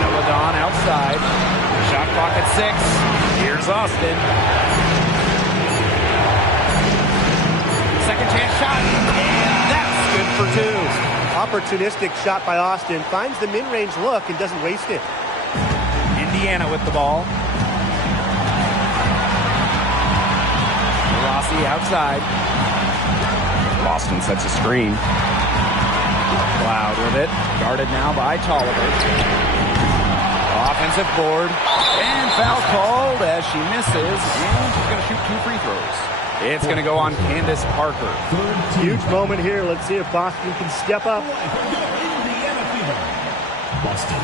Noah outside. Shot clock at 6. Here's Austin. Second chance shot. And that's good for 2. Opportunistic shot by Austin. Finds the mid-range look and doesn't waste it. Indiana with the ball. Rossi outside. Boston sets a screen. Cloud with it. Guarded now by Tolliver. Offensive board. And foul called as she misses. And she's going to shoot 2 free throws. It's going to go on Candace Parker. Huge moment here. Let's see if Boston can step up. Indiana Fever. Boston.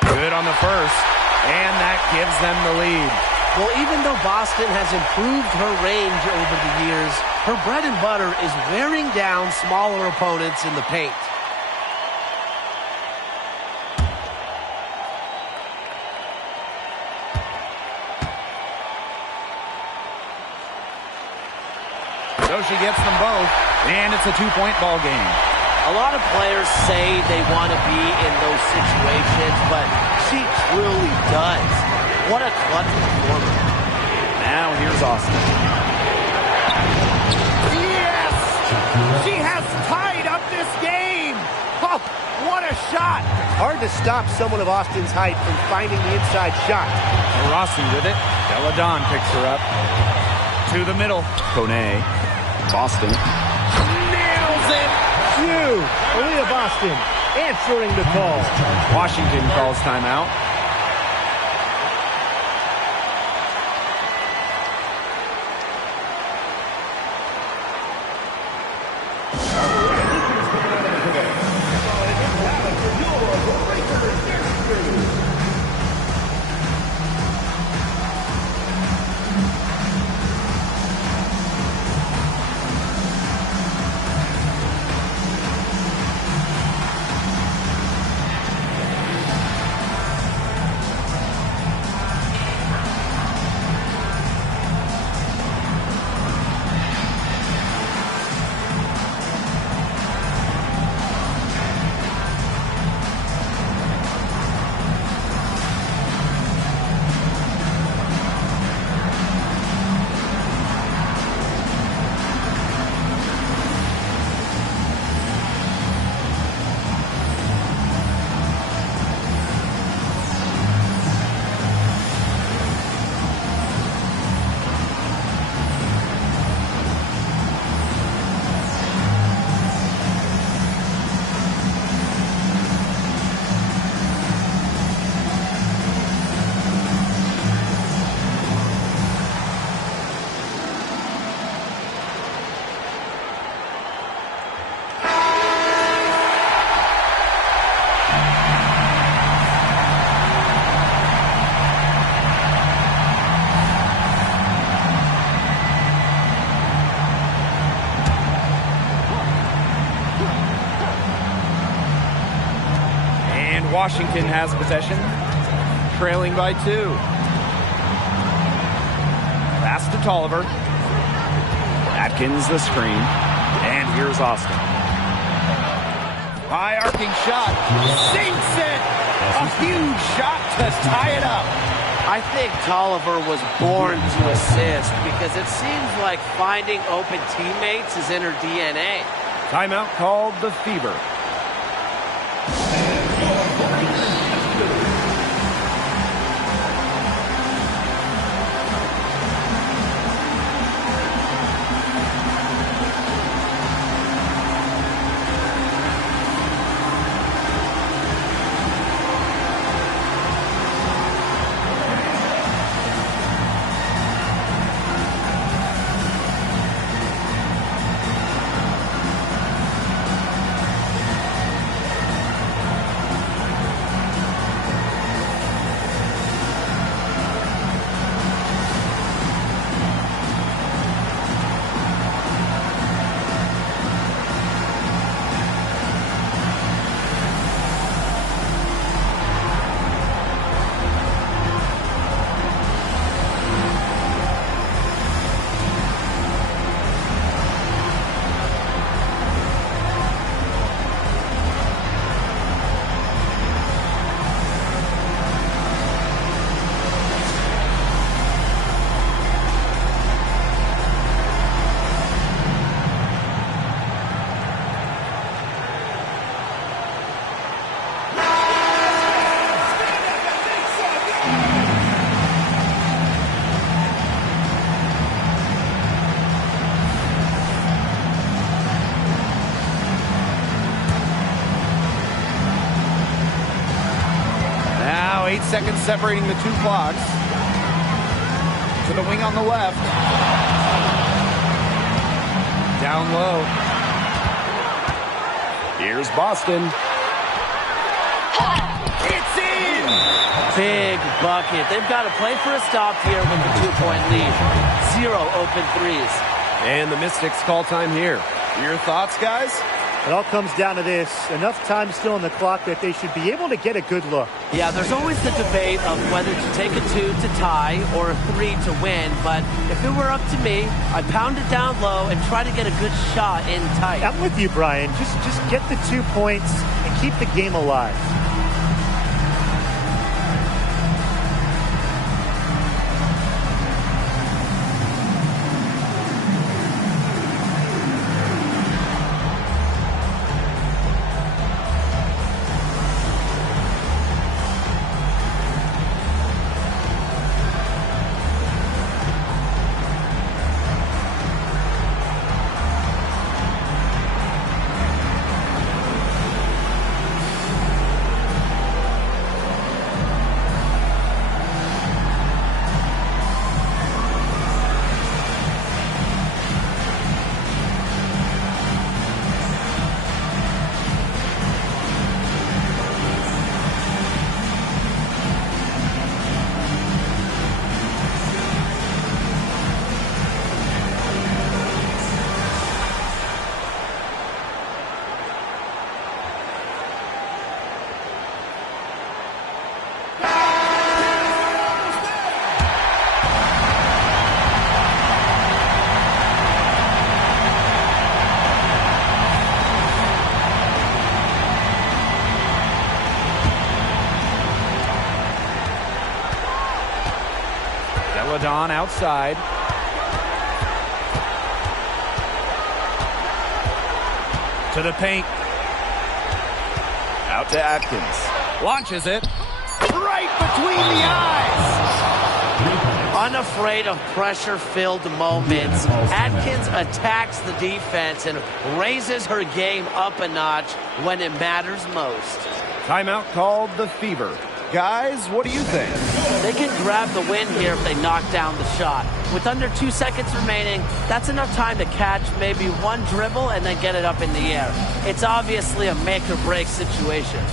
Good on the first. And that gives them the lead. Well, even though Boston has improved her range over the years, her bread and butter is wearing down smaller opponents in the paint. So she gets them both, and it's a 2-point ball game. A lot of players say they want to be in those situations, but she truly does. What a clutch performance. Now here's Austin. Yes! She has tied up this game! Oh, what a shot! Hard to stop someone of Austin's height from finding the inside shot. Rossi with it. Deladon picks her up. To the middle. Kone. Boston. Nails it! Phew! Aaliyah Boston answering the call. Washington calls timeout. Washington has possession, trailing by 2. Pass to Tolliver. Atkins the screen. And here's Austin. High arcing shot. Sinks it! A huge shot to tie it up. I think Tolliver was born to assist because it seems like finding open teammates is in her DNA. Timeout called the Fever. Now 8 seconds separating the two clocks. To the wing on the left. Down low. Here's Boston. It's in! Big bucket. They've got to play for a stop here with the 2-point lead. 0 open threes. And the Mystics call time here. Your thoughts, guys? It all comes down to this. Enough time still on the clock that they should be able to get a good look. Yeah, there's always the debate of whether to take a 2 to tie or a 3 to win. But if it were up to me, I'd pound it down low and try to get a good shot in tight. I'm with you, Brian. Just get the 2 points and keep the game alive. Don outside. To the paint. Out to Atkins. Launches it. Right between the eyes. Unafraid of pressure-filled moments, Atkins attacks the defense and raises her game up a notch when it matters most. Timeout called the Fever. Guys, what do you think? They can grab the win here if they knock down the shot. With under 2 seconds remaining, that's enough time to catch maybe one dribble and then get it up in the air. It's obviously a make-or-break situation.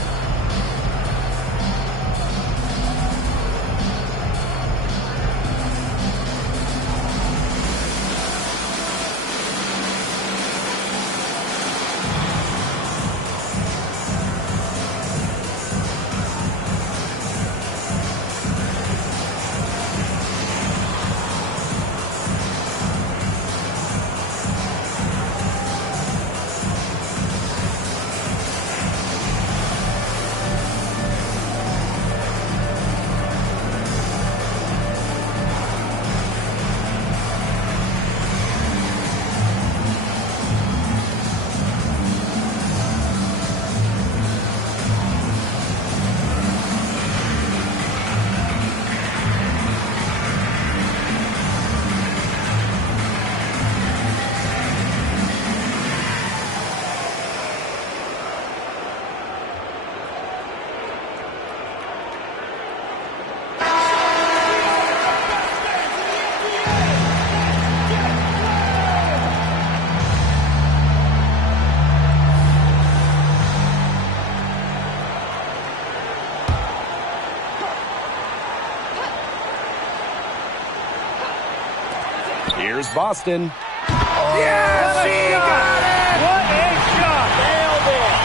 Here's Boston. Yeah, she got it! What a shot! Nailed it!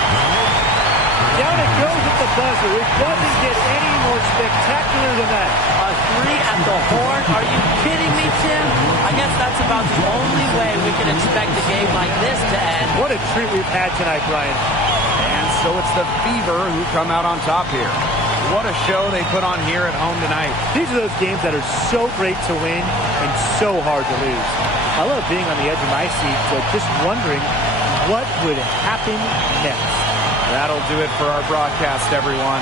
Down it goes at the buzzer. It doesn't get any more spectacular than that. A 3 at the horn? Are you kidding me, Tim? I guess that's about the only way we can expect a game like this to end. What a treat we've had tonight, Brian. And so it's the Fever who come out on top here. What a show they put on here at home tonight. These are those games that are so great to win and so hard to lose. I love being on the edge of my seat, just wondering what would happen next. That'll do it for our broadcast, everyone.